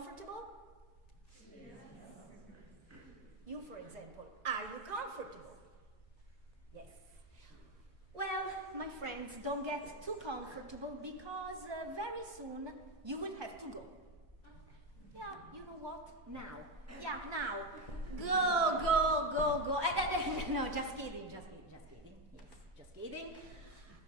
comfortable? You, for example, are you comfortable? Yes. Well, my friends, don't get too comfortable because very soon you will have to go. Yeah, you know what? Now. Yeah, now. Go, go, go, go. No, just kidding, just kidding, just kidding. Yes, just kidding.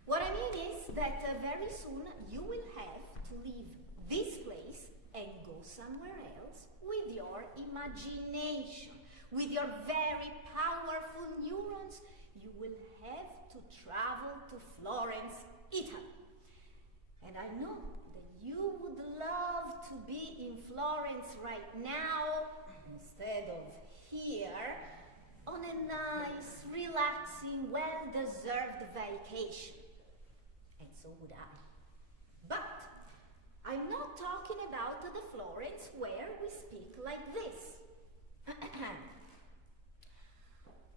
What I mean is that very soon you will have to leave this place and go somewhere else with your imagination. With your very powerful neurons, you will have to travel to Florence, Italy. And I know that you would love to be in Florence right now instead of here on a nice, relaxing, well-deserved vacation. And so would I. But I'm not talking about the Florence where we speak like this.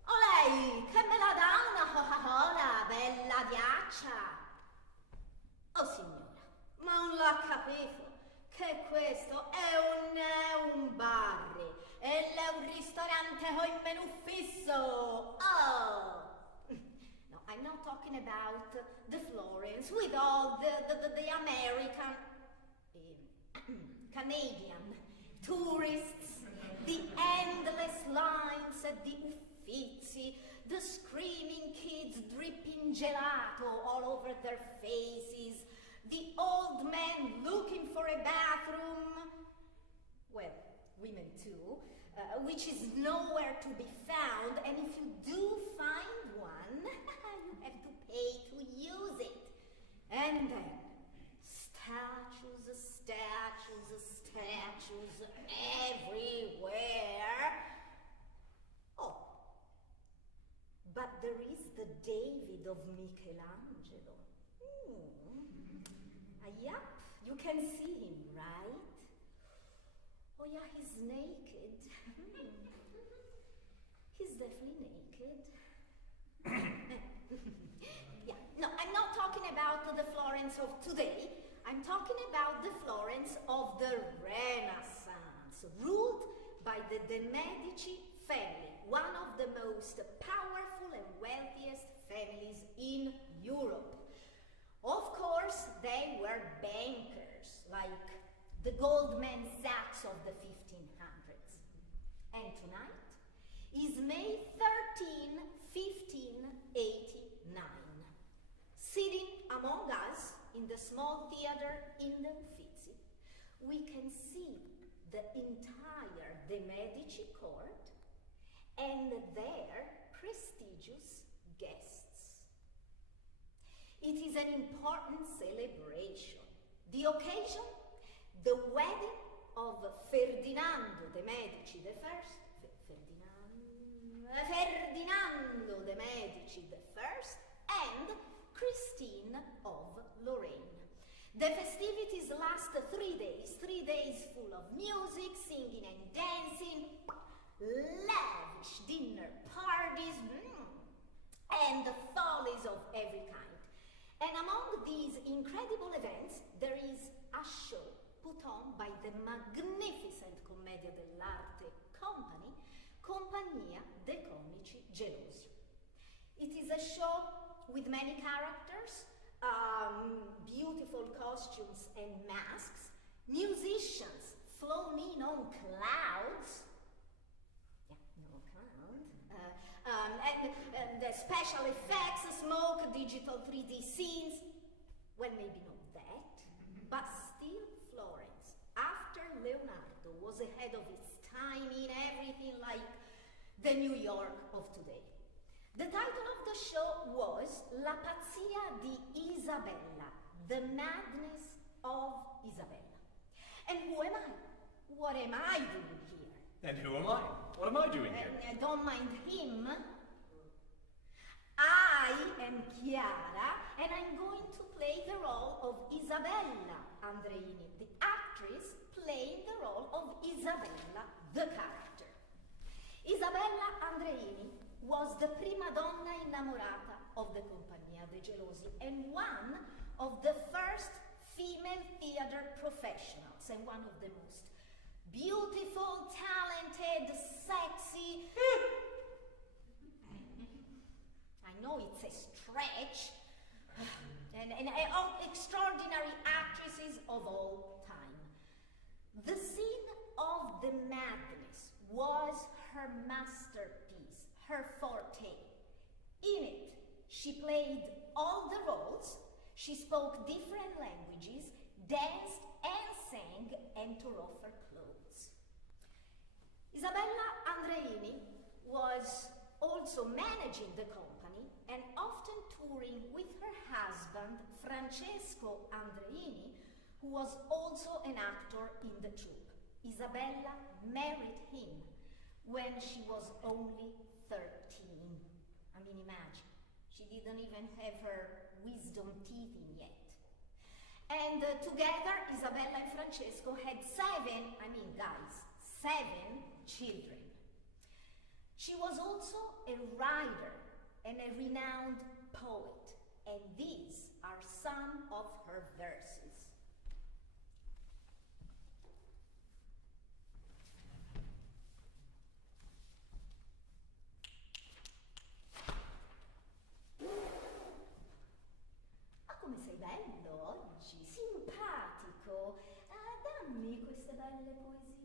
Olè, che me la dà una Coca-Cola, bella ghiaccia? Oh signora, ma non l'ha capito che questo è un bar e è un ristorante con il menù fisso. Oh! No, I'm not talking about the Florence with all the American, Canadian tourists, the endless lines at the Uffizi, the screaming kids dripping gelato all over their faces, the old men looking for a bathroom, well, women too, which is nowhere to be found, and if you do find one, you have to pay to use it. And then, statues, statues, statues everywhere. Oh, but there is the David of Michelangelo. Yup, you can see him, right? Oh yeah, he's naked. He's definitely naked. Yeah, no, I'm not talking about the Florence of today. I'm talking about the Florence of the Renaissance, ruled by the De Medici family, one of the most powerful and wealthiest families in Europe. Of course, they were bankers, like the Goldman Sachs of the 1500s. And tonight is May 13, 1589. Sitting among us in the small theater in the Uffizi, we can see the entire De Medici court and their prestigious guests. It is an important celebration. The occasion, the wedding of Ferdinando de' Medici I, Ferdinando de' Medici I, and Christine of Lorraine. The festivities last 3 days, 3 days full of music, singing and dancing, lavish dinner parties, and the follies of every kind. And among these incredible events, there is a show put on by the magnificent Commedia dell'arte company, Compagnia dei Comici Gelosi. It is a show with many characters, beautiful costumes and masks, musicians flown in on clouds. Yeah, no cloud. And the special effects, smoke, digital 3D scenes. Well, maybe not that, but still Florence, after Leonardo, was ahead of its time in everything like the New York of today. The title of the show was La pazzia di Isabella, the madness of Isabella. And who am I? What am I doing here? And who am I? What am I doing here? Don't mind him. I am Chiara, and I'm going to play the role of Isabella Andreini, the actress playing the role of Isabella, the character. Isabella Andreini was the prima donna innamorata of the Compagnia dei Gelosi and one of the first female theater professionals and one of the most wretch, and extraordinary actresses of all time. The Scene of the Madness was her masterpiece, her forte. In it, she played all the roles, she spoke different languages, danced and sang, and tore off her clothes. Isabella Andreini was also managing the company and often touring with her husband, Francesco Andreini, who was also an actor in the troupe. Isabella married him when she was only 13. I mean, imagine, she didn't even have her wisdom teeth in yet. And together, Isabella and Francesco had 7 children. She was also a writer and a renowned poet, and these are some of her verses. Ma come sei bello oggi, simpatico. Dammi queste belle poesie.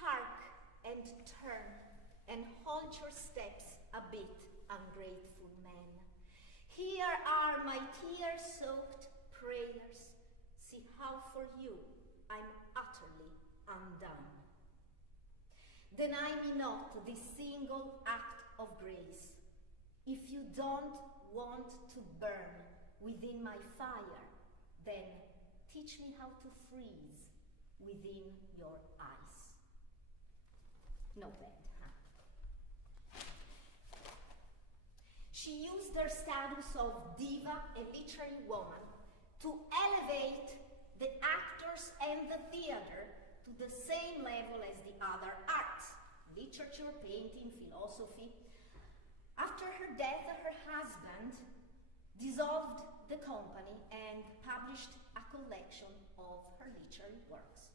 Hark and turn and hold your steps a bit, ungrateful man. Here are my tear-soaked prayers. See how for you I'm utterly undone. Deny me not this single act of grace. If you don't want to burn within my fire, then teach me how to freeze within your ice. Not bad, huh? She used her status of diva and literary woman to elevate the actors and the theater to the same level as the other arts, literature, painting, philosophy. After her death, her husband dissolved the company and published a collection of her literary works.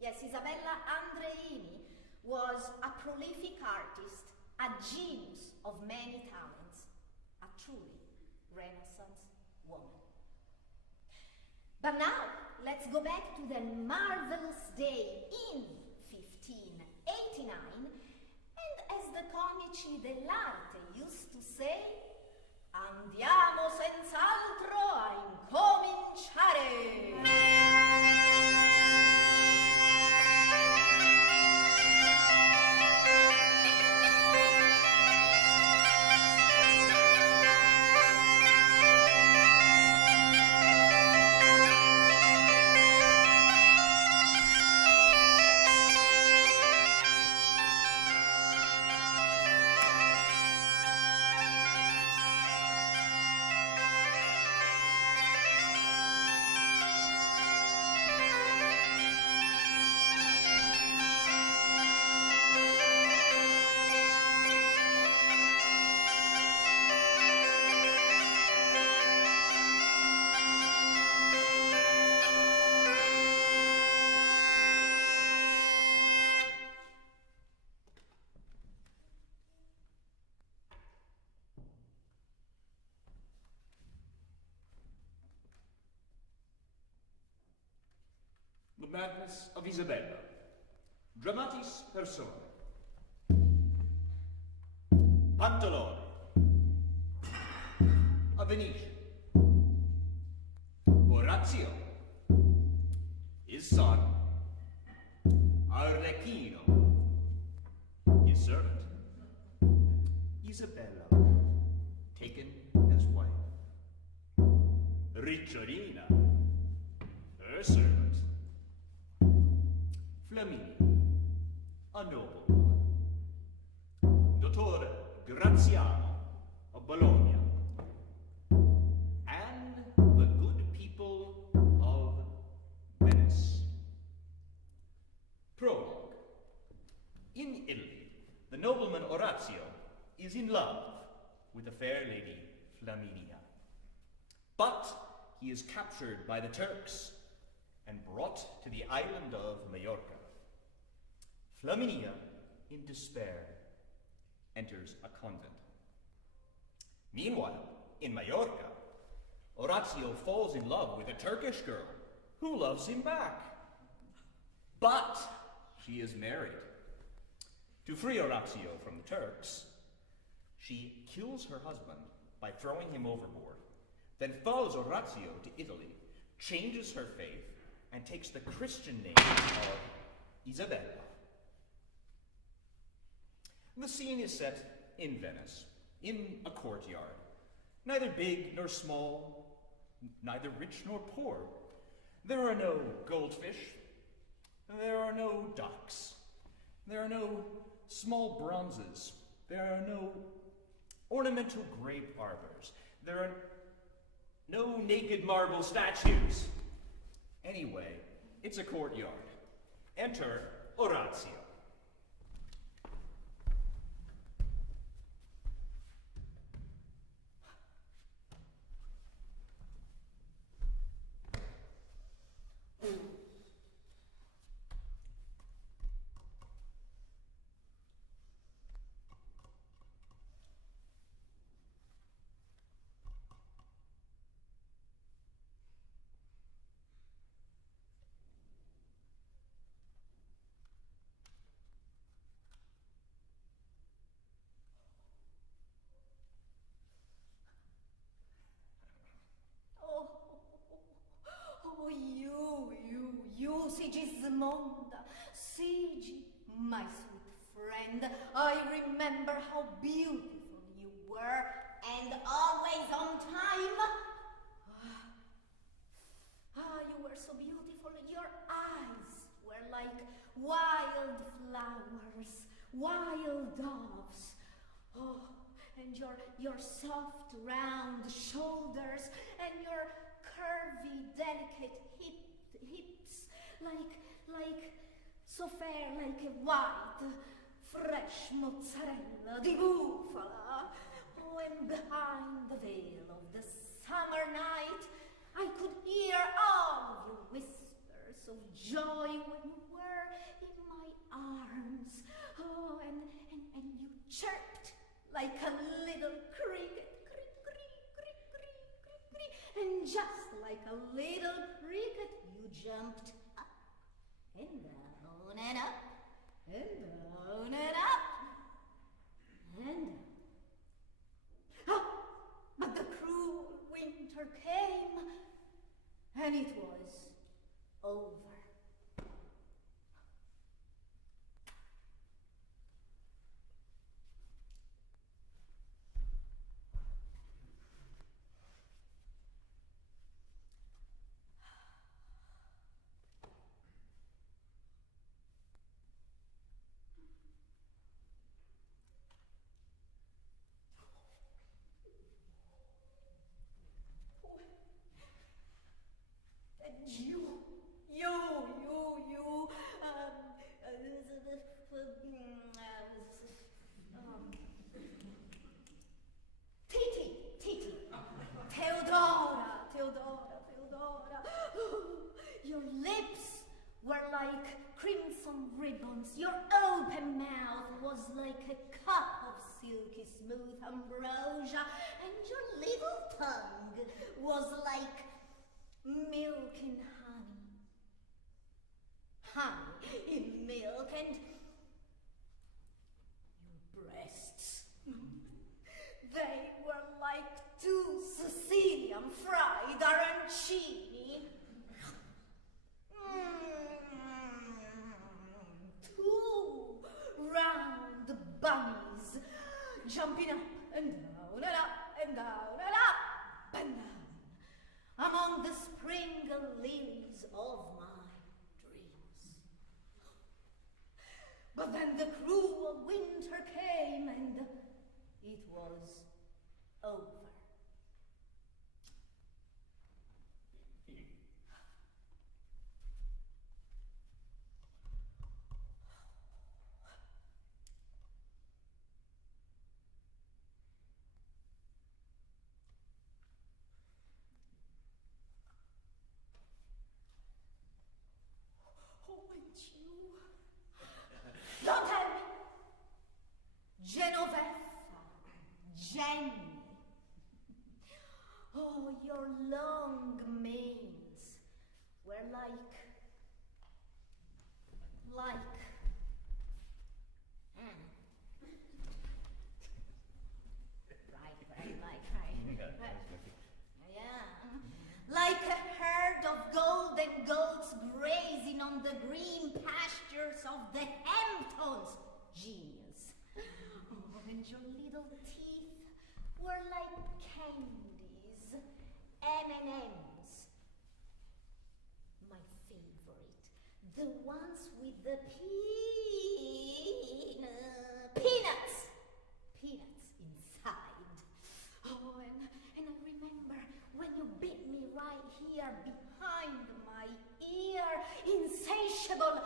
Yes, Isabella Andreini was a prolific artist, a genius of many talents, a truly Renaissance woman. But now, let's go back to the marvelous day in 1589, and as the comici dell'arte used to say, andiamo senz'altro a incominciare! The Madness of Isabella. Dramatis Personae. Pantalone. A Venetian. Orazio. His son. Arlecchino. His servant. Isabella. Taken as wife. Ricciolina. Her servant. Flaminia, a noble woman. Dottore Graziano of Bologna, and the good people of Venice. Prologue. In Italy, the nobleman Orazio is in love with the fair lady Flaminia. But he is captured by the Turks and brought to the island of Majorca. Flaminia in despair, enters a convent. Meanwhile, in Majorca, Orazio falls in love with a Turkish girl who loves him back. But she is married. To free Orazio from the Turks, she kills her husband by throwing him overboard, then follows Orazio to Italy, changes her faith, and takes the Christian name of Isabella. The scene is set in Venice, in a courtyard, neither big nor small, neither rich nor poor. There are no goldfish, there are no ducks, there are no small bronzes, there are no ornamental grape arbors, there are no naked marble statues. Anyway, it's a courtyard. Enter Orazio. Oh, you, Sigismonda, Sigi, my sweet friend, I remember how beautiful you were, and always on time. You were so beautiful, your eyes were like wild flowers, wild doves. Oh, and your soft, round shoulders, and your curvy, delicate hips, like so fair, like a white, fresh mozzarella di bufala. Oh, and behind the veil of the summer night, I could hear all of your whispers of joy when you were in my arms. Oh, and you chirped like a little cricket. And just like a little cricket, you jumped up and down and up and down and up and down. Oh, but the cruel winter came, and it was over. Titi, Theodora. Your lips were like crimson ribbons. Your open mouth was like a cup of silky smooth ambrosia, and your little tongue was like milk in honey in milk, and your breasts, they were like two Sicilian fried arancini. Two round bunnies jumping up and down and up and down and up and down among the spring lilies of my dreams. But then the cruel winter came, and it was over. Oh, and you... Don't tell me! like, like a herd of golden goats grazing on the green pastures of the Hamptons. Genius. Oh, and your little teeth were like candies, M&Ms. My favorite, the ones with the peanuts inside. Oh, and I remember when you bit me right here behind my ear, insatiable,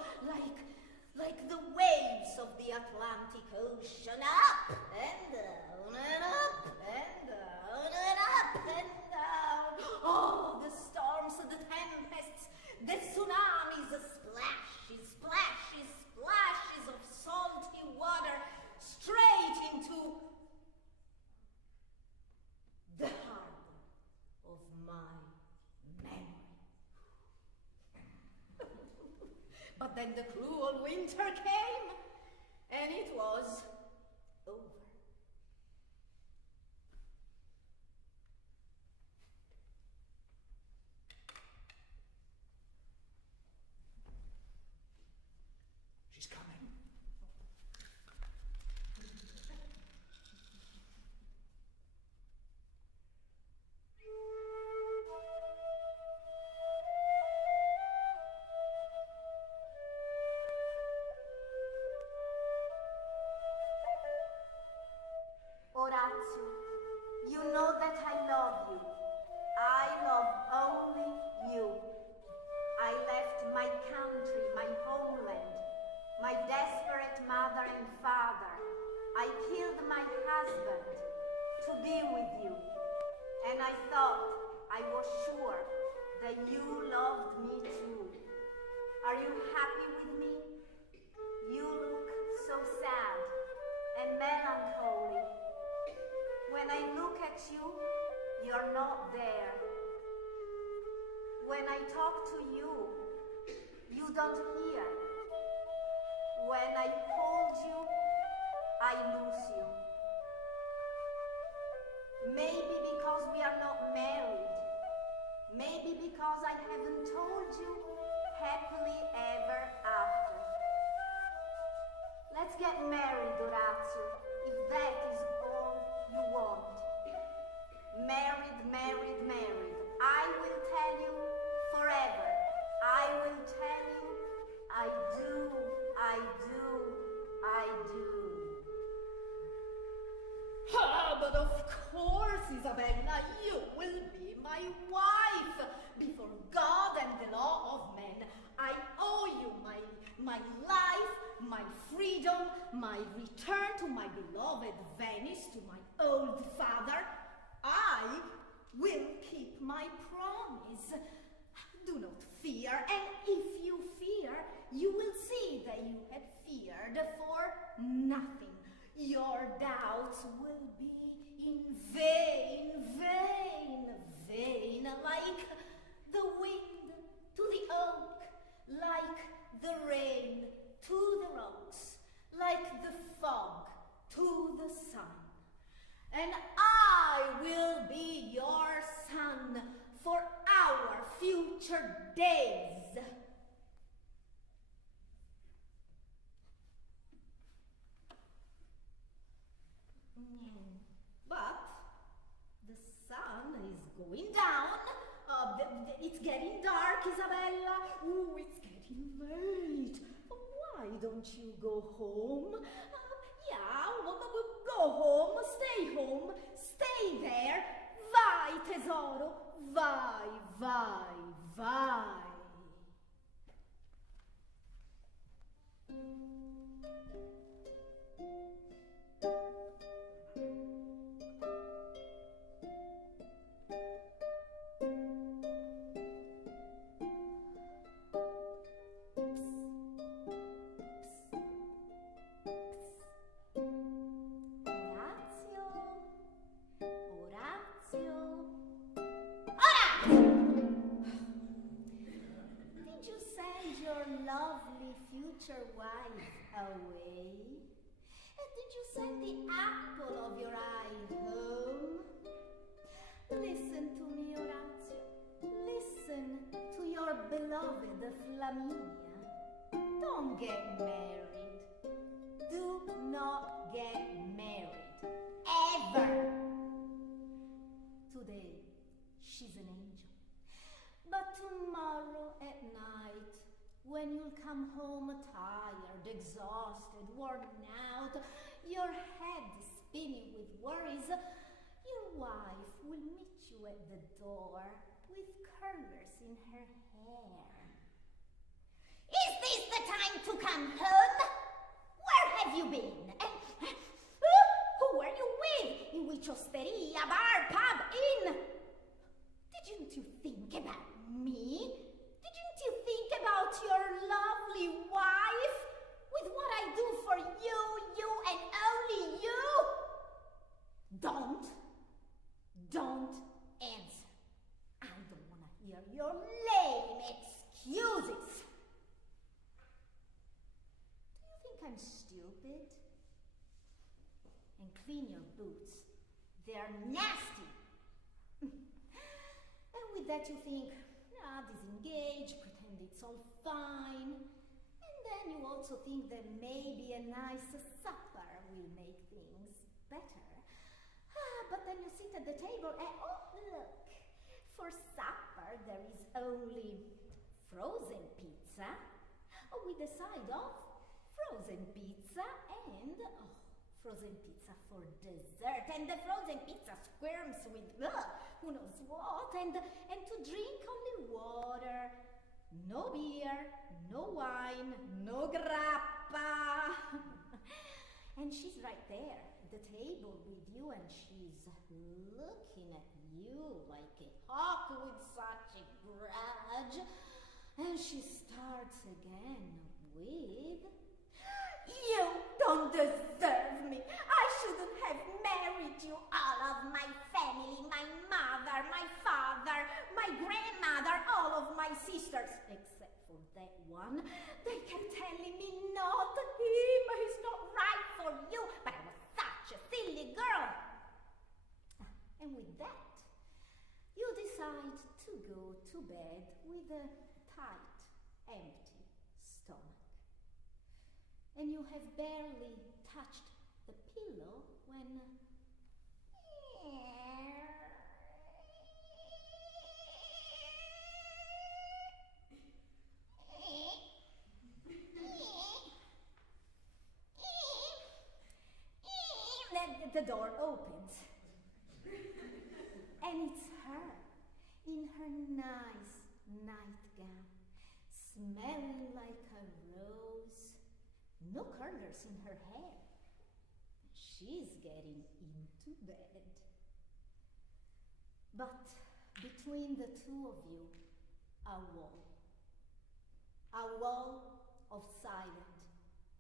like the waves of the Atlantic Ocean, up and down and up and down and up and down. Oh, the storms, the tempests, the tsunamis, the splashes of salty water straight into the harbor of my memory. But then the cruel winter came, and it was over. She's coming. Orazio, you know that I love you. I love only you. I left my country, my homeland, my desperate mother and father. I killed my husband to be with you. And I thought, I was sure, that you loved me too. Are you happy with me? You look so sad and melancholy. When I look at you, you're not there. When I talk to you, you don't hear. When I hold you, I lose you. Maybe because we are not married. Maybe because I haven't told you happily ever after. Let's get married, Orazio, if that is all you want. Married, married, married. I will tell you forever. I will tell you I do, I do, I do. Ah, but of course, Isabella, you will be my wife. Before God and the law of men, I owe you my life, my freedom, my return to my beloved Venice, to my old father. I will keep my promise. Do not fear, and if you fear, you will see that you have feared for nothing. Your doubts will be in vain, vain, vain, like the wind to the oak, like the rain to the rocks, like the fog to the sun. And I will be your son for our future days. But the sun is going down. It's getting dark, Isabella. Ooh, it's getting late. Why don't you go home? Go home, stay home, stay there. Vai, tesoro, vai, vai, vai. lovely future wife away? Did you send the apple of your eye home? Listen to me, Orazio. Listen to your beloved Flaminia. Don't get married. Do not get married. Ever. Today, she's an angel. But tomorrow at night, when you'll come home tired, exhausted, worn out, your head spinning with worries, your wife will meet you at the door with curlers in her hair. Is this the time to come home? Where have you been? And who were you with? In which osteria, bar, pub, inn? Didn't you think about me? Didn't you think about your lovely wife? With what I do for you, you and only you? Don't answer. I don't want to hear your lame excuses. Do you think I'm stupid? And clean your boots. They're nasty. And with that you think, disengage, pretend it's all fine. And then you also think that maybe a nice supper will make things better. But then you sit at the table and, oh, look, for supper there is only frozen pizza with a side of frozen pizza and frozen pizza for dessert. And the frozen pizza squirms with who knows what. And to drink only water, no beer, no wine, no grappa. And she's right there at the table with you, and she's looking at you like a hawk with such a grudge. And she starts again with, you don't deserve me. I shouldn't have married you. All of my family, my mother, my father, my grandmother, all of my sisters, except for that one, they kept telling me not him, he's not right for you. But I was such a silly girl. And with that, you decide to go to bed with a tight, empty stomach. And you have barely touched the pillow when the door opens. And it's her in her nice nightgown, smelling like a rose. No curlers in her hair. She's getting into bed. But between the two of you, a wall. A wall of silent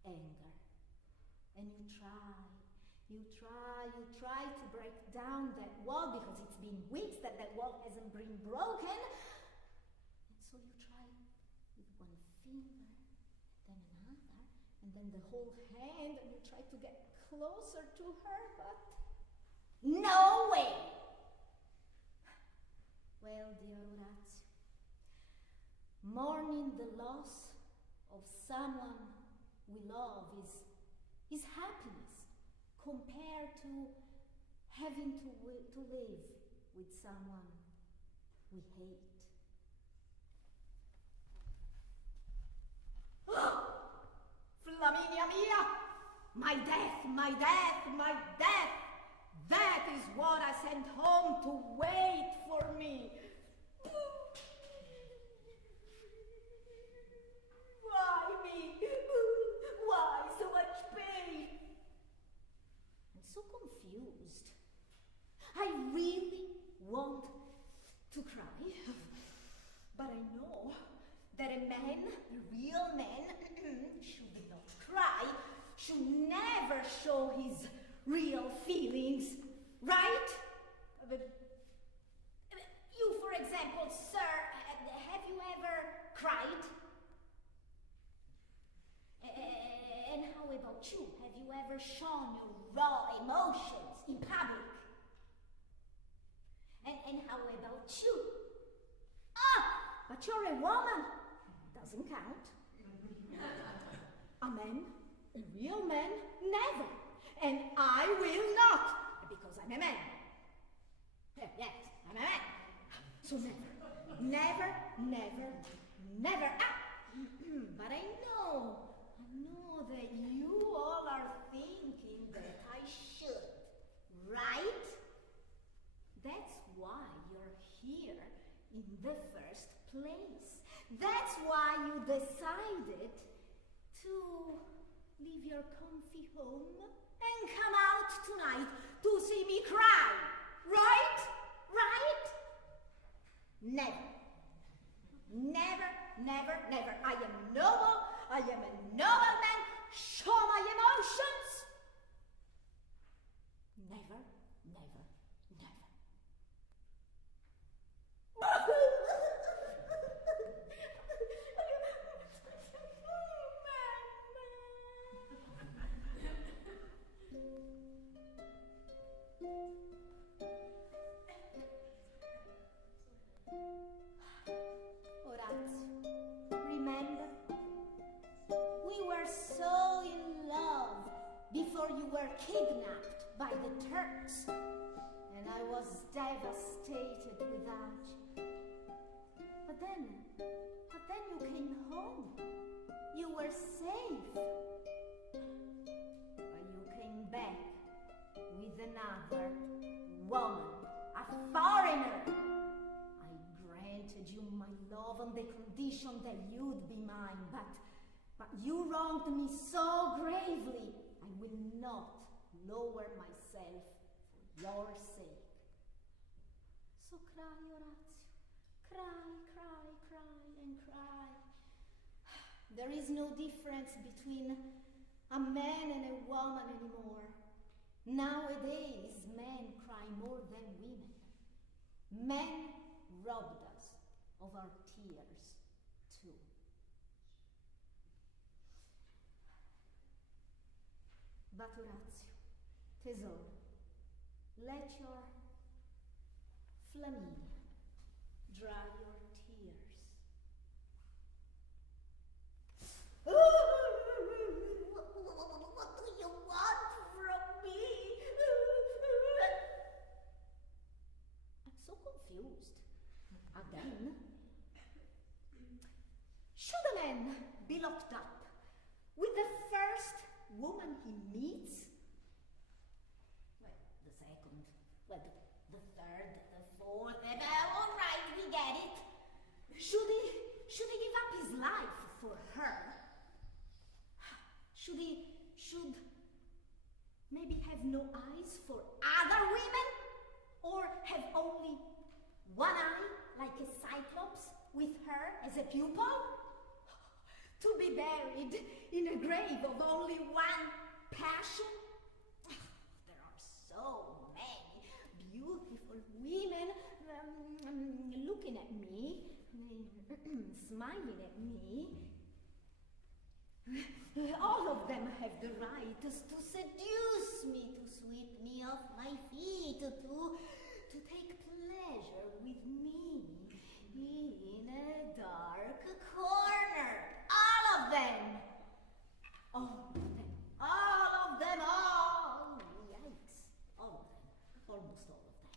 anger. And you try to break down that wall because it's been weeks that wall hasn't been broken. And so you try with one finger, then another, and then the whole hand, and you try to get closer to her, but no way! Well, dear Orazio, mourning the loss of someone we love is happiness compared to having to live with someone we hate. Flaminia mia! My death, my death, my death! That is what I sent home to wait for me. Why me? Why so much pain? I'm so confused. I really want to cry, but I know that a man, a real man, should not cry, should never show his real feelings, right? You, for example, sir, have you ever cried? about you? Have you ever shown your raw emotions in public? And how about you? Ah, but you're a woman. Doesn't count. A man, a real man, never. And I will not, because I'm a man. Yes, I'm a man. So never, never. Ah! But I know that you all are thinking that I should, right? That's why you're here in the first place. That's why you decided to leave your comfy home and come out tonight to see me cry, right? Right? Never. Never. I am noble. I am a noble man. Show my emotions. Never. Orazio, remember? We were so in love before you were kidnapped by the Turks, and I was devastated without you. But then you came home. You were safe. But you came back with another woman, a foreigner. I granted you my love on the condition that you'd be mine, but you wronged me so gravely. I will not lower myself for your sake. So cry, Orazio. Cry and cry. There is no difference between a man and a woman anymore. Nowadays, men cry more than women. Men robbed us of our tears, too. But Orazio, tesoro, let your Flaminia dry your tears. What do you want from me? I'm so confused. Again. Should a man be locked up with the first woman he meets? Well, the second. Well, the third, the fourth. All right, we get it. Should he give up his life for her? Should maybe have no eyes for other women? Or have only one eye, like a cyclops, with her as a pupil? To be buried in a grave of only one passion? There are so many beautiful women looking at me, smiling at me. All of them have the right to seduce me, to sweep me off my feet, to take pleasure with me in a dark corner. All of them! All of them! Yikes. All of them. Almost all of them.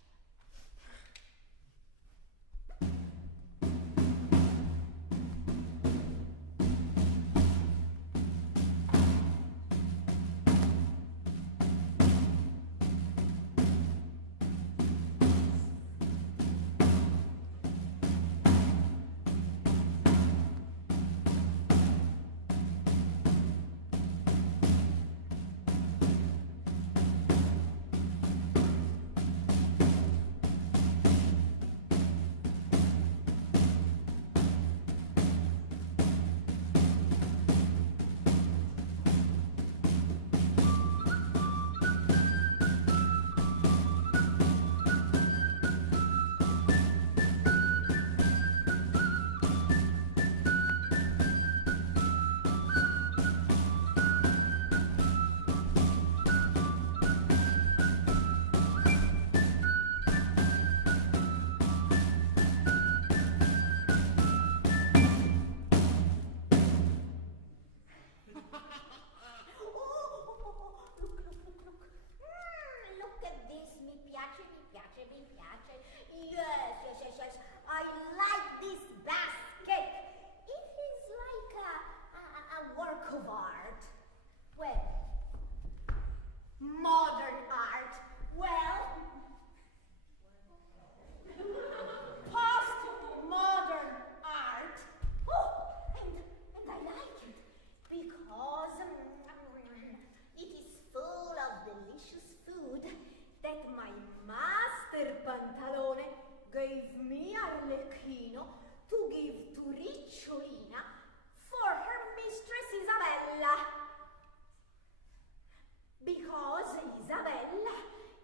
Because Isabella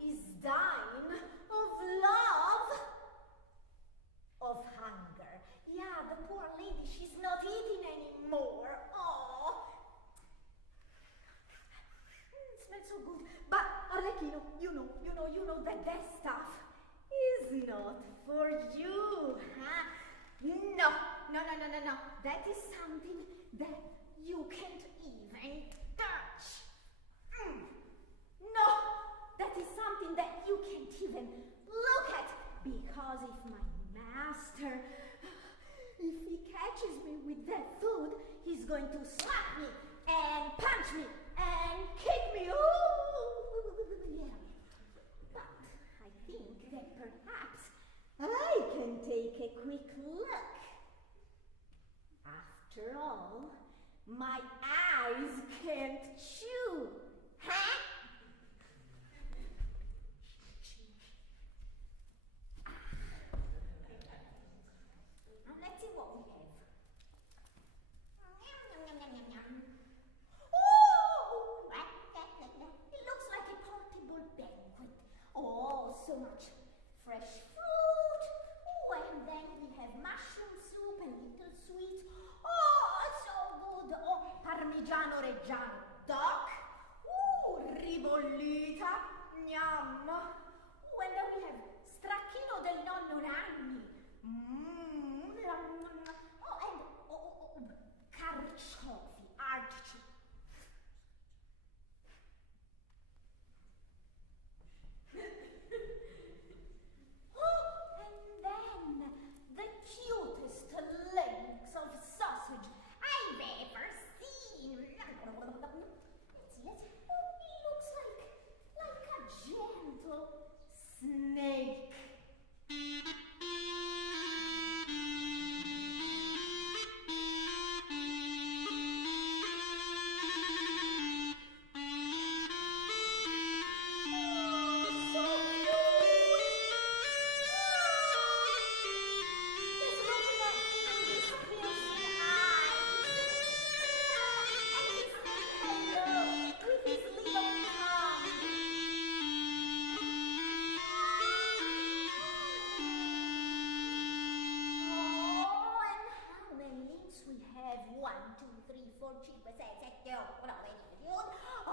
is dying of love, of hunger. Yeah, the poor lady, she's not eating anymore. Oh, it smells so good. But Arlecchino, you know that stuff is not for you, huh? No. That is something that you can't even touch. No, that is something that you can't even look at. Because if my master, if he catches me with that food, he's going to slap me and punch me and kick me. Ooh, yeah. But I think that perhaps I can take a quick look. After all, my eyes can't chew, huh? Now let's see what we have. Oh! It looks like a portable banquet. Oh, so much fresh fruit. Oh, and then we have mushroom soup and little sweets. Oh, so good. Oh, Parmigiano Reggiano duck. Oh, ribollita. Yum. Oh, and then we have stracchino del nonno Nanni. Oh, and carciofi, artichoke. Oh, and then the cutest lengths of sausage I've ever seen. Let's see. Oh, it looks like a gentle snake.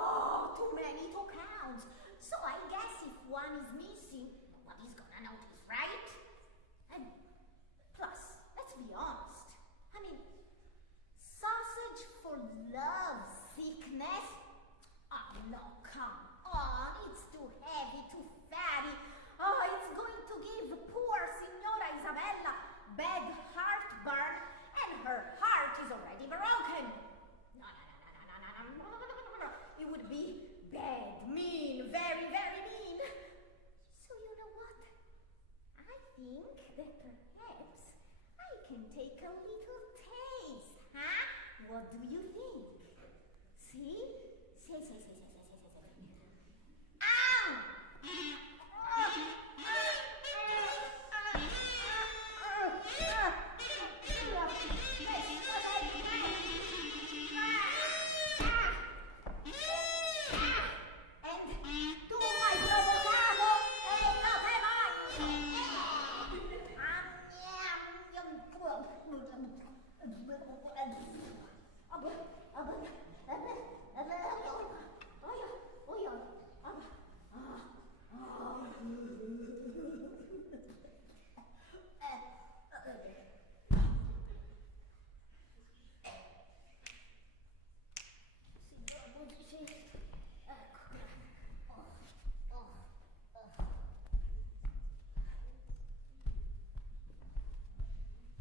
Oh, too many to count. So I guess if one is missing, nobody's gonna notice, right? And plus, let's be honest. I mean, sausage for love sickness? Oh, no, come on. It's too heavy, too fatty. Oh, it's going to give poor Signora Isabella bad heartburn, and her heart is already broken. No. It would be bad, mean, very, very mean. So you know what? I think that perhaps I can take a little taste, huh? What do you think? See? See.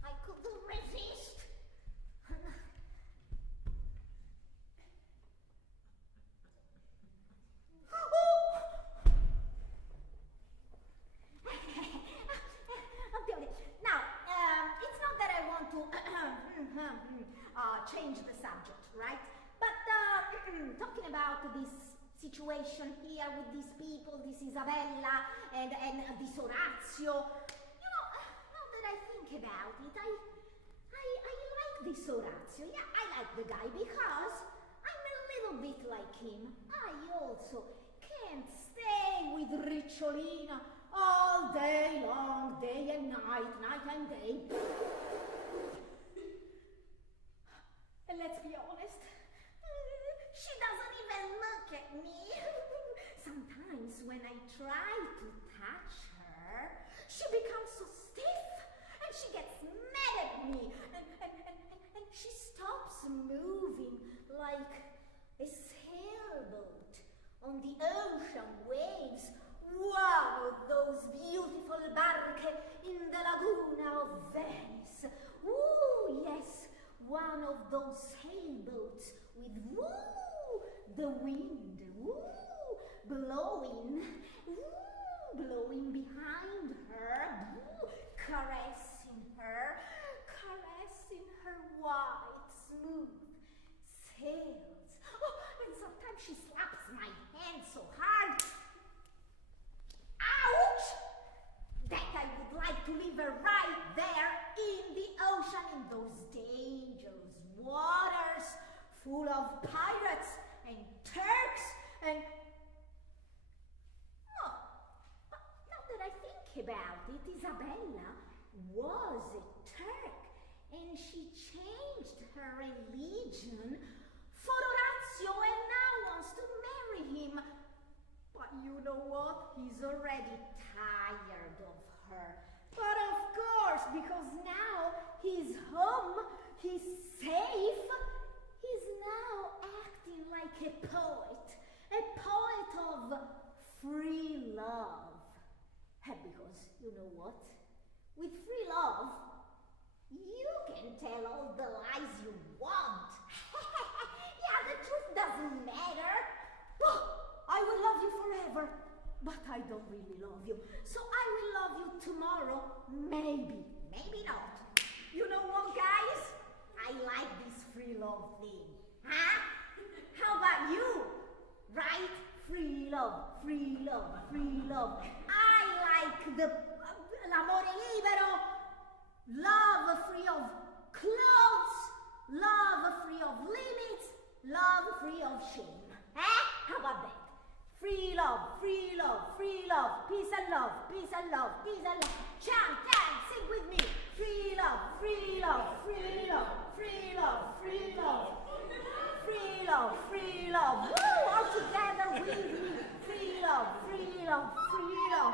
I couldn't resist. Now, it's not that I want to change the subject, right? But talking about this situation here with these people, this Isabella and this Orazio, you know, now that I think about it, I like this Orazio. Yeah, I like the guy because I'm a little little bit like him, I also can't stay with Ricciolina all day long, day and night, night and day. And let's be honest, she doesn't even look at me. Sometimes when I try to touch her, she becomes so stiff and she gets mad at me and she stops moving like a sailboat on the ocean waves. One of those beautiful barche in the Laguna of Venice. Ooh, yes, one of those sailboats with the wind, blowing behind her, caressing her white, smooth sails. Oh, and sometimes she slaps my hand so hard. Ouch! That I would like to leave her right there in the ocean, in those dangerous waters full of pirates and Turks and... Oh, but now that I think about it, Isabella was a Turk and she changed her religion for Orazio and now wants to marry him. But you know what? He's already tired of her. But of course, because now he's home, he's safe, he's now acting like a poet of free love. And because, you know what? With free love, you can tell all the lies you want. Yeah, the truth doesn't matter. Oh, I will love you forever, but I don't really love you. So I will love you tomorrow, maybe, maybe not. You know what, guys? I like this free love thing. Huh? How about you? Right? Free love, free love, free love. I like the l'amore libero, love free of clothes, love free of limits, love free of shame. How about that? Free love, free love, free love, peace and love, peace and love, peace and love. Chant, sing with me. Free love, free love, free love, free love, free love. Free love, free love. Woo! All together with me. Free love, free love, free love.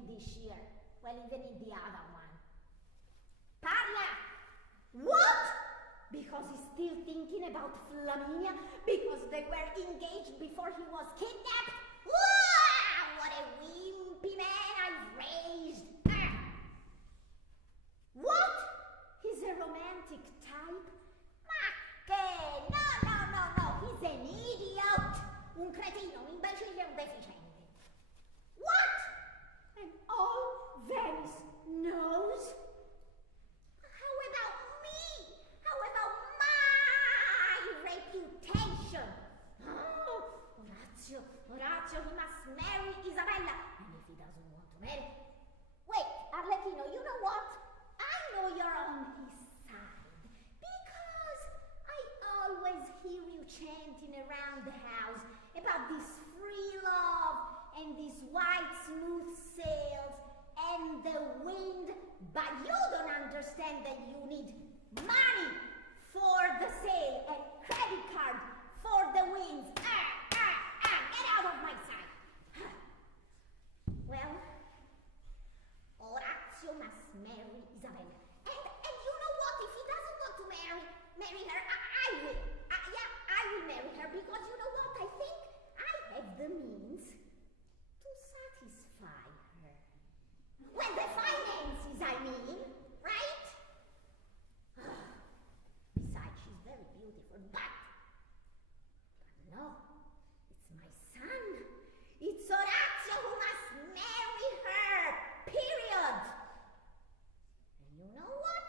in this year. Well, even in the other one. Parla! What? Because he's still thinking about Flaminia? Because they were engaged before he was kidnapped? Wow! What a wimpy man I've raised! What? He's a romantic type? Ma che? No! He's an idiot! Un cretino, un imbecille, un deficiente. What? And all Venice knows? How about me? How about my reputation? Oh, Orazio, he must marry Isabella. And if he doesn't want to marry... Wait, Arlecchino, you know what? I know you're on his side. Because I always hear you chanting around the house about this free love and these white smooth sails and the wind, but you don't understand that you need money for the sail and credit card for the winds. Get out of my sight. Well, Orazio must marry Isabella. And you know what? If he doesn't want to marry her, I will. I will marry her because you know what? I think I have the means to satisfy her. Well, the finances, I mean, right? Besides, she's very beautiful, but no, it's my son. It's Orazio who must marry her, period. And you know what?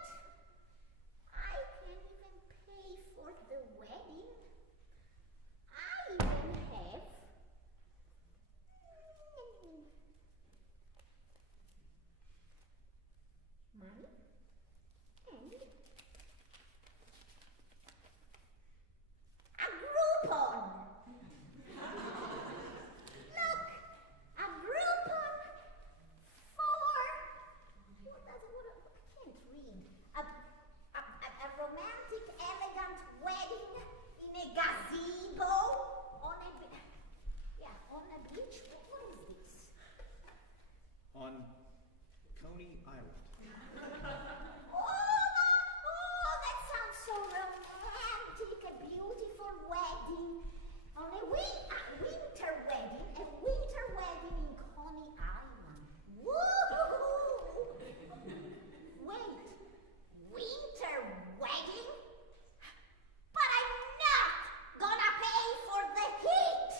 I can even pay for the wedding. I even have money and a Groupon. Look, a Groupon for what does it? I can't read. A romantic, elegant wedding in a gazebo on a beach. What is this? On Coney Island. Oh, that sounds so romantic. A beautiful wedding. On a winter wedding. A winter wedding in Coney Island. Woo! Wait, winter wedding? But I'm not gonna pay for the heat!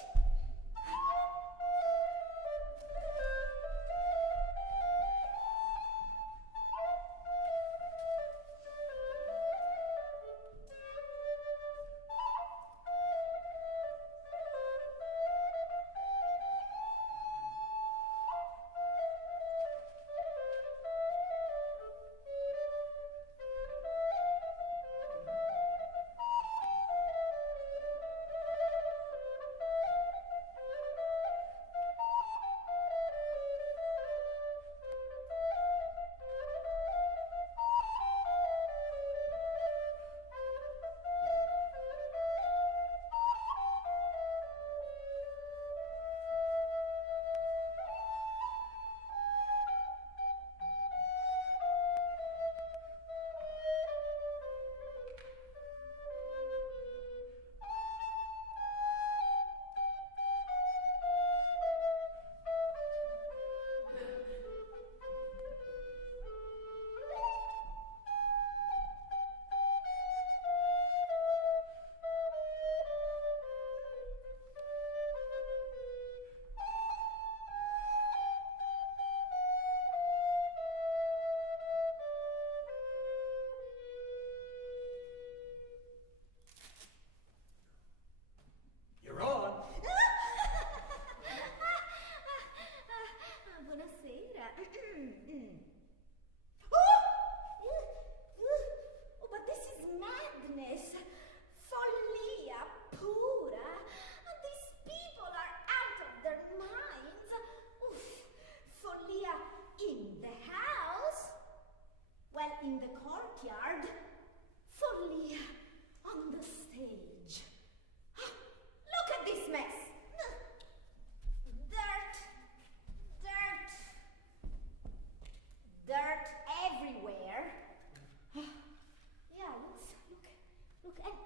Look,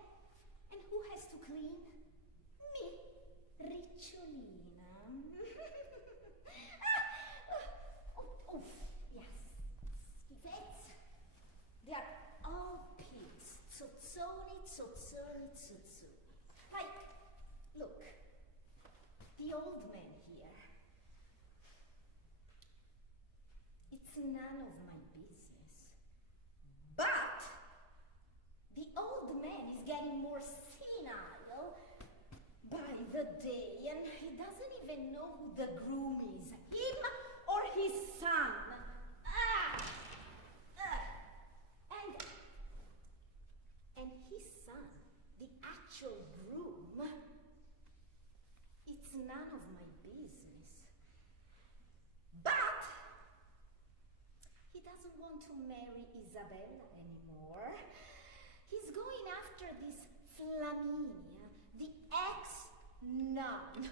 and who has to clean? Me, Ricciolina. Oh, yes. Schifezze. They are all pigs. Zozzoni, zozzoni, zozzoni. Like, look, the old man here. It's none of my business. But the old man is getting more senile by the day, and he doesn't even know who the groom is, him or his son. And his son, the actual groom, it's none of my business. But he doesn't want to marry Isabella anymore. He's going after this Flaminia, the ex-nun.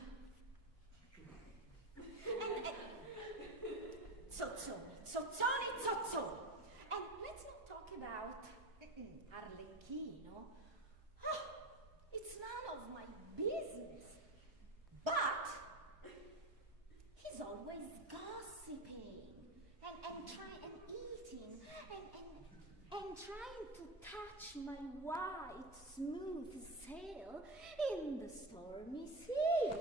and Zozzoni. And let's not talk about Arlecchino. It's none of my business. But he's always gossiping and eating and trying to touch my white, smooth sail in the stormy sea.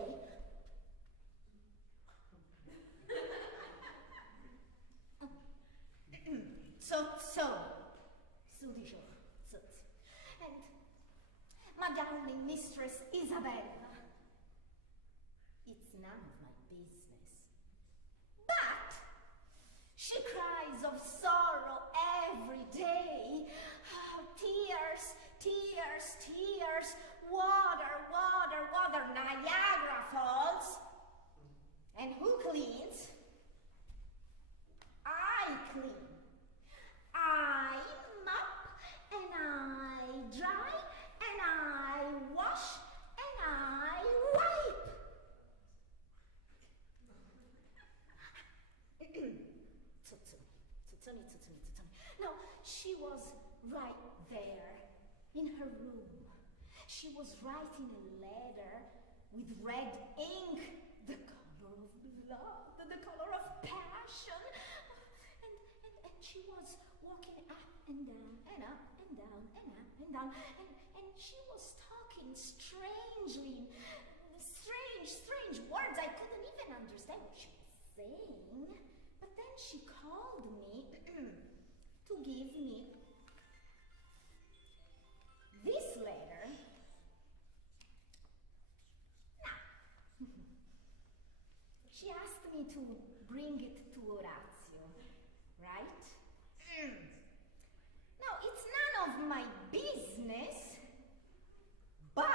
Su di ciò. And my darling mistress Isabella, it's none of my business. But she cries of sorrow every day. Tears, water, Niagara Falls. And who cleans? I clean. I mop, and I dry, and I wash, and I wipe. Zozzoni. Now, she was right there in her room. She was writing a letter with red ink, the color of blood, the color of passion. And she was walking up and down, and up and down, and up and down, and she was talking strangely, strange words. I couldn't even understand what she was saying. But then she called me to give me this letter. Now, she asked me to bring it to Orazio, right? Now, it's none of my business, but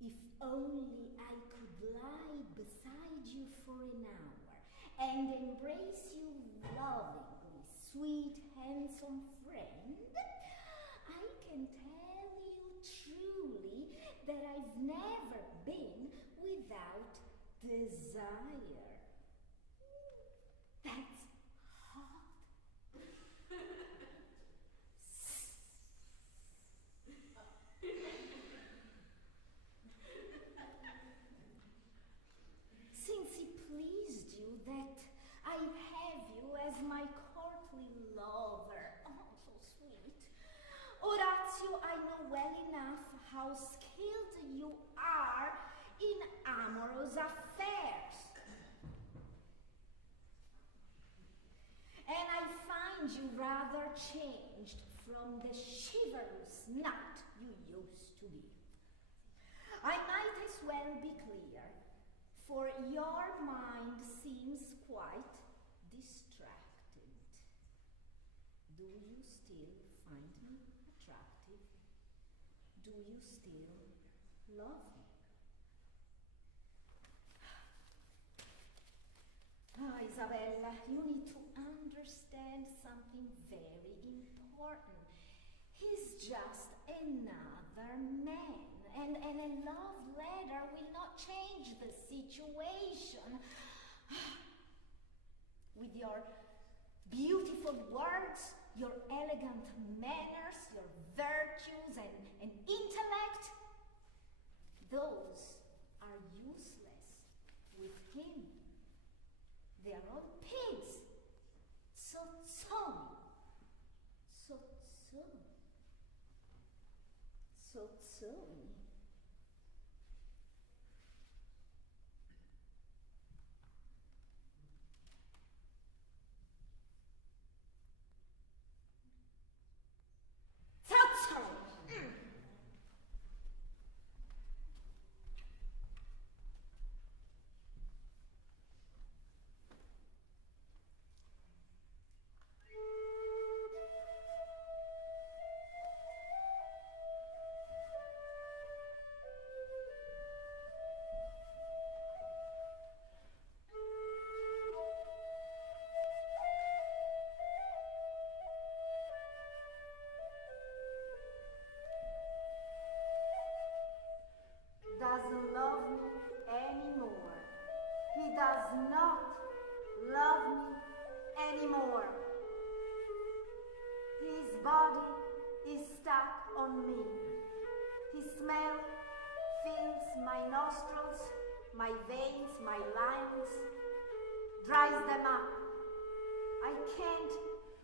if only I could lie beside you for an hour and embrace you lovingly, sweet, handsome friend, I can tell you truly that I've never been without desire. That's hot. Since it pleased you that I have you as my courtly lover, oh, so sweet, Orazio, I know well enough how skilled you are in amorous affairs. rather changed from the chivalrous knight you used to be. I might as well be clear, for your mind seems quite distracted. Do you still find me attractive? Do you still love me? Ah, Isabella, you need to understand something very important. He's just another man, and a love letter will not change the situation. With your beautiful words, your elegant manners, your virtues and intellect, those are useless with him. They are all pigs. So. Doesn't love me anymore. He does not love me anymore. His body is stuck on me. His smell fills my nostrils, my veins, my lungs, dries them up. I can't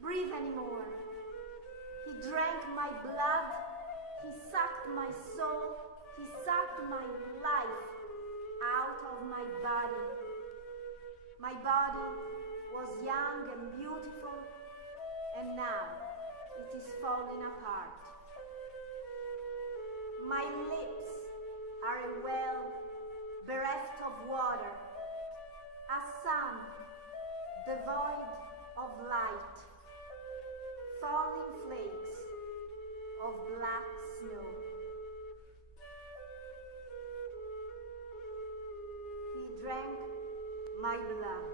breathe anymore. He drank my blood. He sucked my soul. He sucked my life out of my body. My body was young and beautiful, and now it is falling apart. My lips are a well bereft of water, a sun devoid of light, falling flakes of black snow. He drank my blood.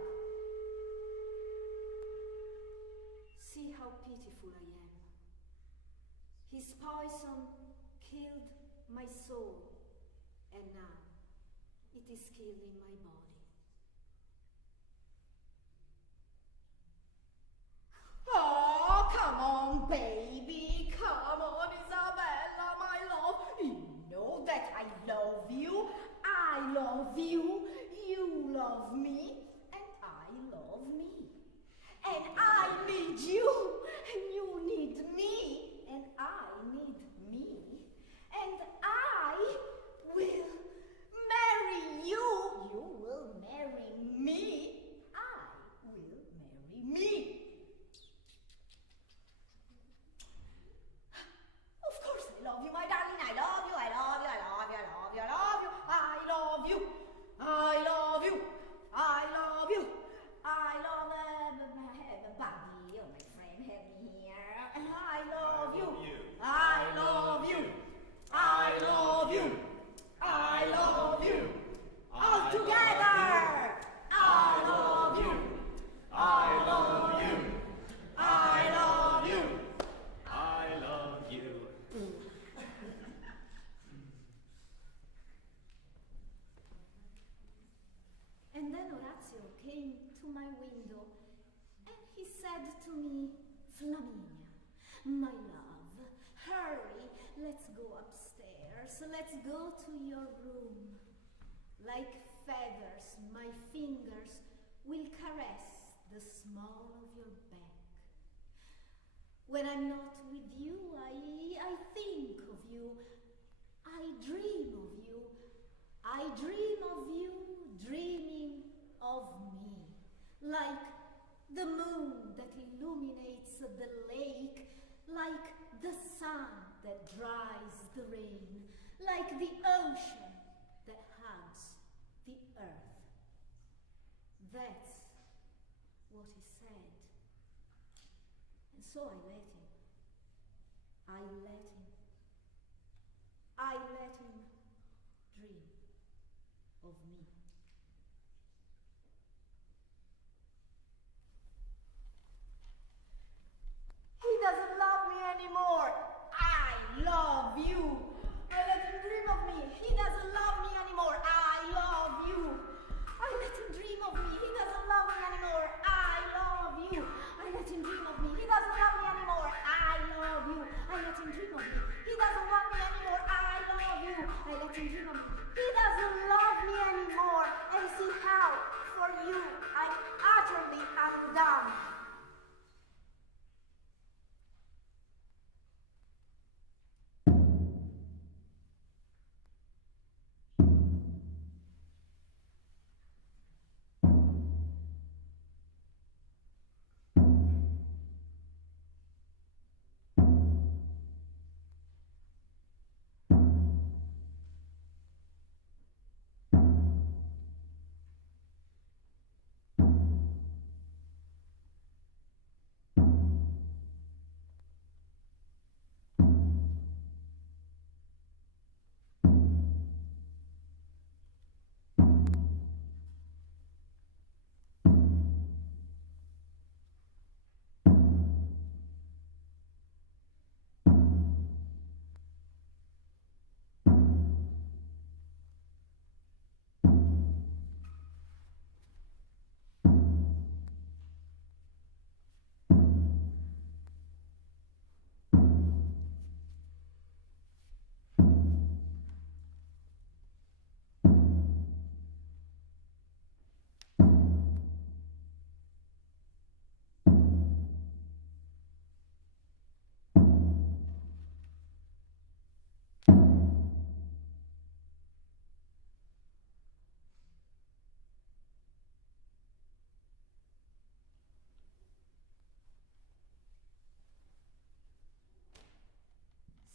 See how pitiful I am. His poison killed my soul, and now it is killing my body. Oh, come on, baby. Come on, Isabella, my love. You know that I love you. I love you. You love me. And I love me. And I need you. And you need me. And I need me. And I will marry you. You will marry me. I will marry me. Of course I love you, my darling. I love you, I love you, I love you, I love you, I love you. I love you. I love you. I love you. I love Buddy, oh my friend, help me here. I love you. I love you. I love you. I love you. All together. I love you. I love you. I love you. I love you. And then Orazio came to my window and he said to me, Flaminia, my love, hurry, let's go upstairs, let's go to your room. Like feathers, my fingers will caress the small of your back. When I'm not with you, I think of you, I dream of you, I dream of you dreaming of me, like the moon that illuminates the lake, like the sun that dries the rain, like the ocean that hugs the earth. That's what he said. And so I let him. I let him. I let him dream of me. He doesn't love me anymore. I love you. I let him dream of me. He doesn't love me anymore. I love you. I let him dream of me. He doesn't love me anymore. I love you. I let him dream of me. He doesn't love me anymore. I love you. I let him dream of me. He doesn't want me anymore. I love you. I let him dream of me. He doesn't love me anymore. And see how, for you, I'm utterly undone.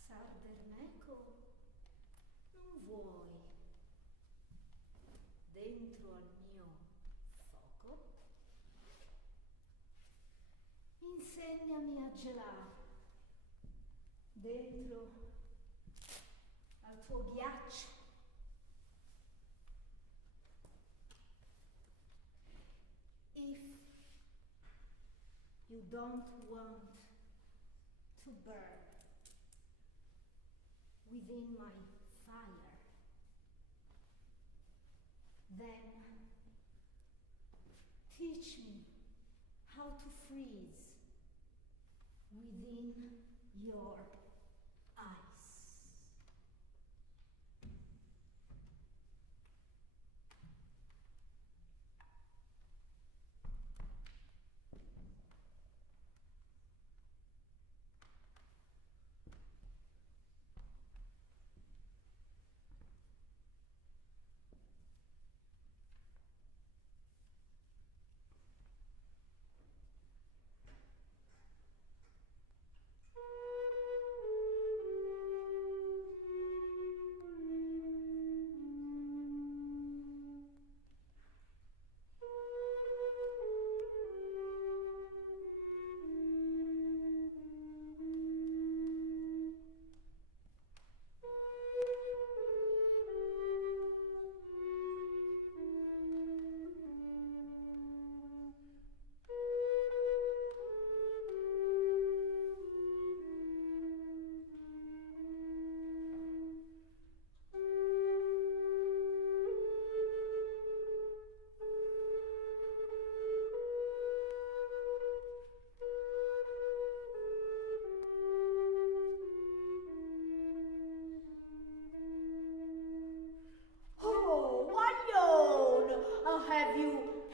Sarderneco, non vuoi, dentro al mio fuoco, insegnami a gelare, dentro al tuo ghiaccio. If you don't want to burn within my fire, then teach me how to freeze within your ice.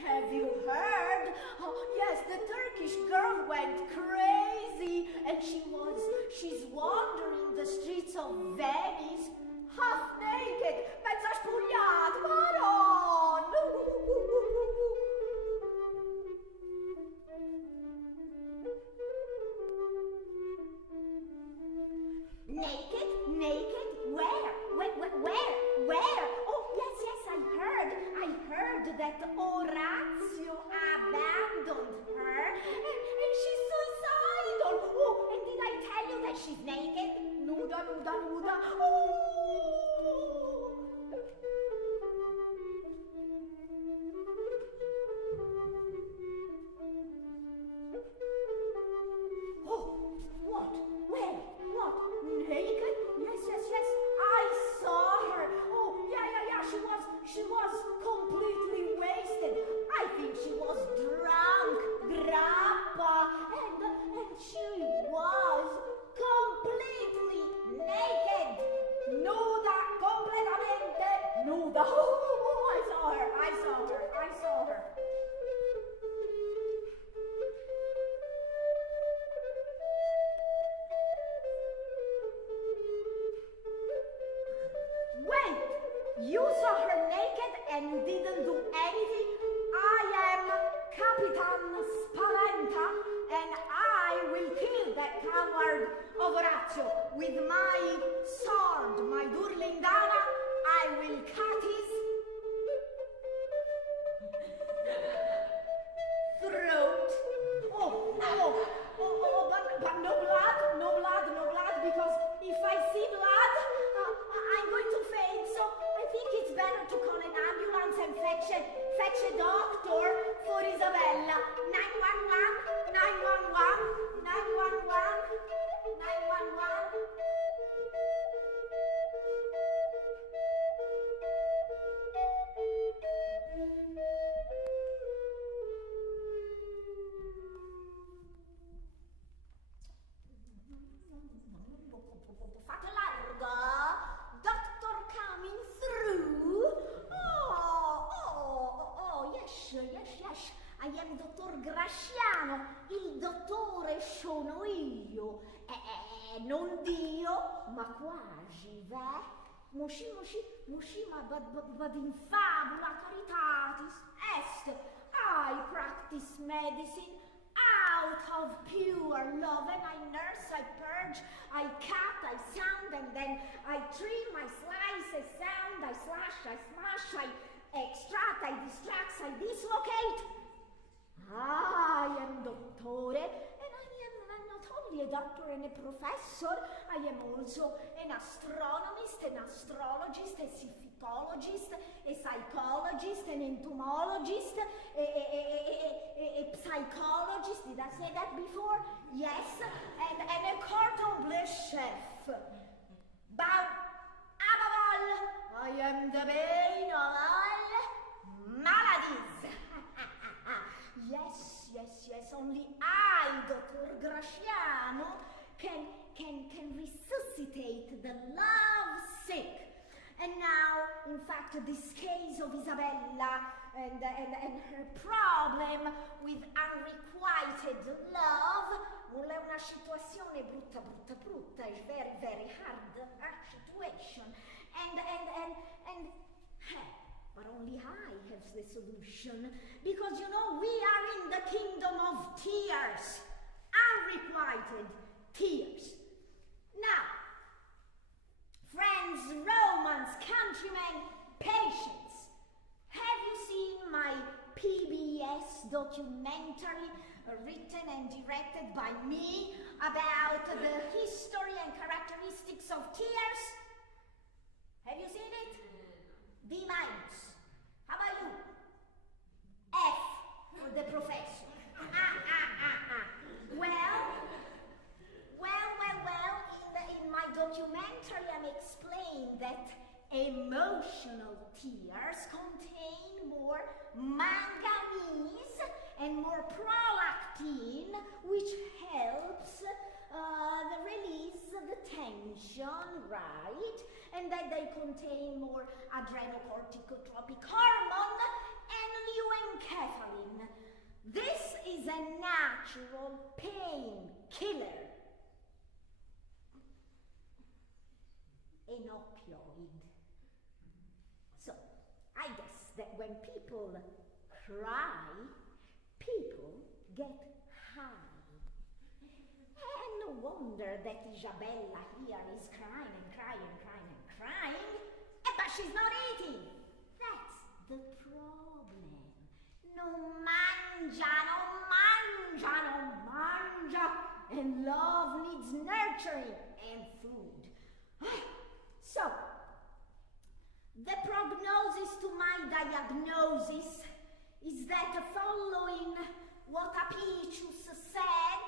Have you heard? Oh, yes, the Turkish girl went crazy and she's wandering the streets of Venice half naked, mezza spogliata, Madonna! Naked? Naked? Where? Where? Oh, yes, I heard that Orazio abandoned her and she's suicidal. Oh, and did I tell you that she's naked? Nuda. Oh! Oh, what? Where? What? Naked? Yes. I saw her. Oh, yeah. She was completely wasted. I think she was drunk, grappa, and she was completely naked. Nuda, completamente nuda. Oh, I saw her. Wait, you saw her naked and didn't do anything? I am Capitan Spaventa, and I will kill that coward of Orazio. With my sword, my Durlindana, I will cut his throat. But no blood, because if I see blood, I'm going to faint. So I think it's better to call an ambulance and fetch a doctor for Isabella. 911. Fate larga. Doctor coming through. Oh, yes. I am Dottor Grasciano. Il dottore sono io. Non Dio, ma quasi, beh? Moshi, but in fabula caritatis est. I practice medicine out of pure love, and I nurse, I purge, I cut, I sound, and then I trim, I slice, I sound, I slash, I smash, I extract, I distract, I dislocate. I am dottore, and I am not only a doctor and a professor, I am also an astronomist, an astrologist, a physiologist, a psychologist, an entomologist, a psychologist. Did I say that before? Yes, and a cordon bleu chef. But above all, I am the bane of all maladies. Yes, only I, Dottor Grasciano, can resuscitate the love sick. And now, in fact, this case of Isabella and her problem with unrequited love, well, è una situazione brutta, it's very hard situation. But only I have the solution, because you know we are in the kingdom of tears, unrequited tears. Now, friends, Romans, countrymen, patience. Have you seen my PBS documentary written and directed by me about the history and characteristics of tears? Have you seen it? D-. How about you? F for the professor. Well, in my documentary I'm explaining that emotional tears contain more manganese and more prolactin, which helps the release of the tension, right? And that they contain more adrenocorticotropic hormone and leukenkephalin. This is a natural pain killer. An opioid. So, I guess that when people cry, people get high. And no wonder that Isabella here is crying and crying and crying and crying, but she's not eating. That's the problem. No mangia, no mangia, no mangia. And love needs nurturing and food. So, the prognosis to my diagnosis is that following what Apicius said,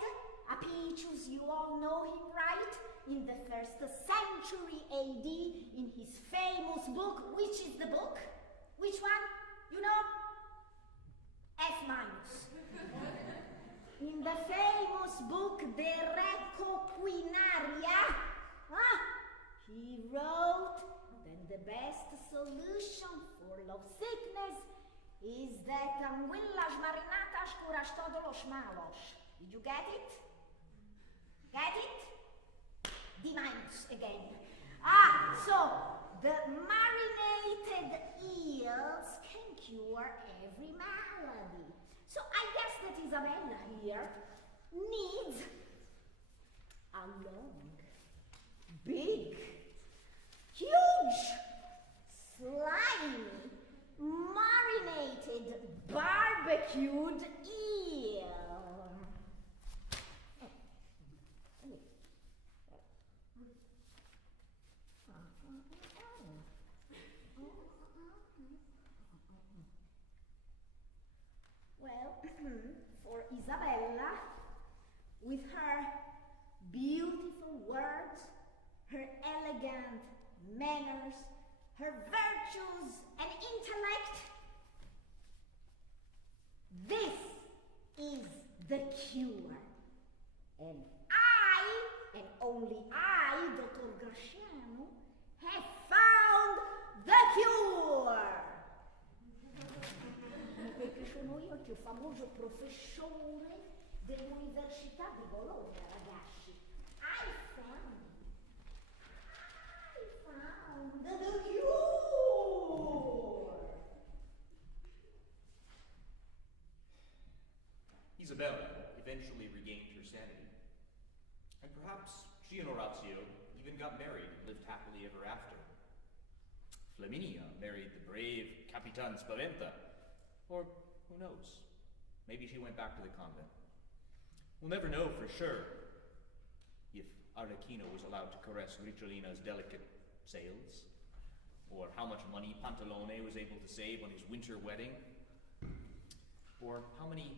Apicius, you all know him, right? In the 1st century AD, in his famous book, which is the book? Which one? You know? F minus. In the famous book, De Recoquinaria, he wrote that the best solution for love sickness is that anguillas marinatas curas todos los malos. Did you get it? Get it? D minus again. So the marinated eels can cure every malady. So I guess that Isabella here needs a long, big, huge, slimy, marinated, barbecued eel. Well, for Isabella, with her beautiful words, her elegant manners, her virtues and intellect, this is the cure. And I, and only I, Dottor Grasciano, have found the cure. Perché sono io il più famoso professore dell'Università di Bologna, ragazzi. I found the cure. Isabella eventually regained her sanity. And perhaps she and Orazio even got married and lived happily ever after. Flaminia married the brave Capitan Spaventa. Or, who knows, maybe she went back to the convent. We'll never know for sure if Arlecchino was allowed to caress Ricciolina's delicate sails, or how much money Pantalone was able to save on his winter wedding, or how many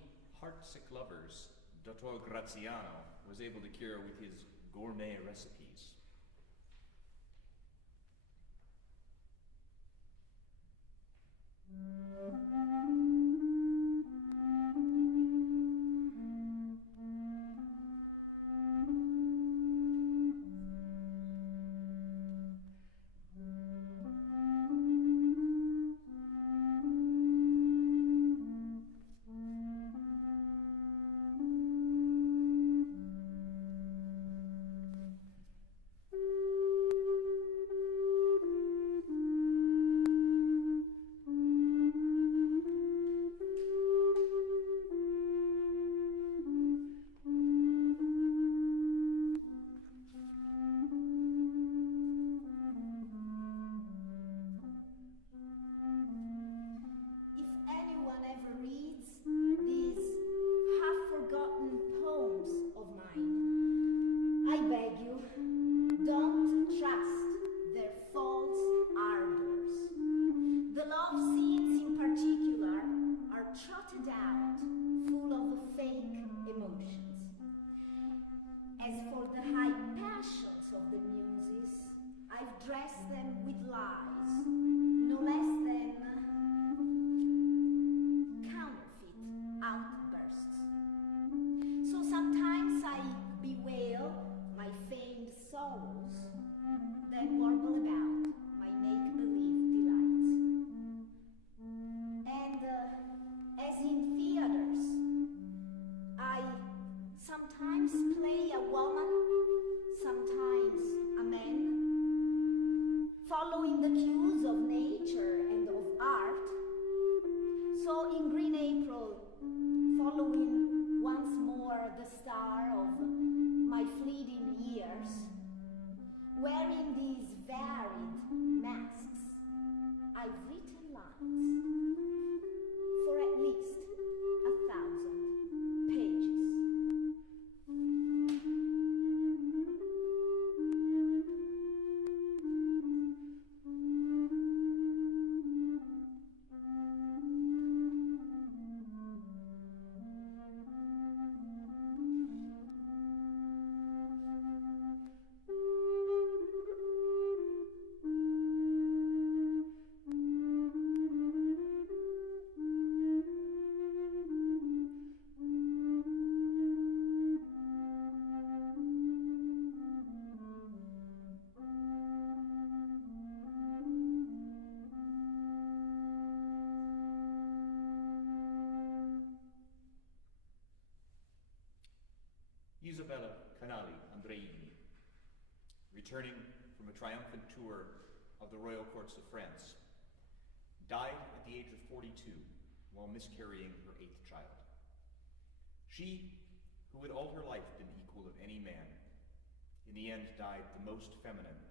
heartsick lovers Dottor Graziano was able to cure with his gourmet recipes. returning from a triumphant tour of the royal courts of France, died at the age of 42 while miscarrying her 8th child. She, who had all her life been equal of any man, in the end died the most feminine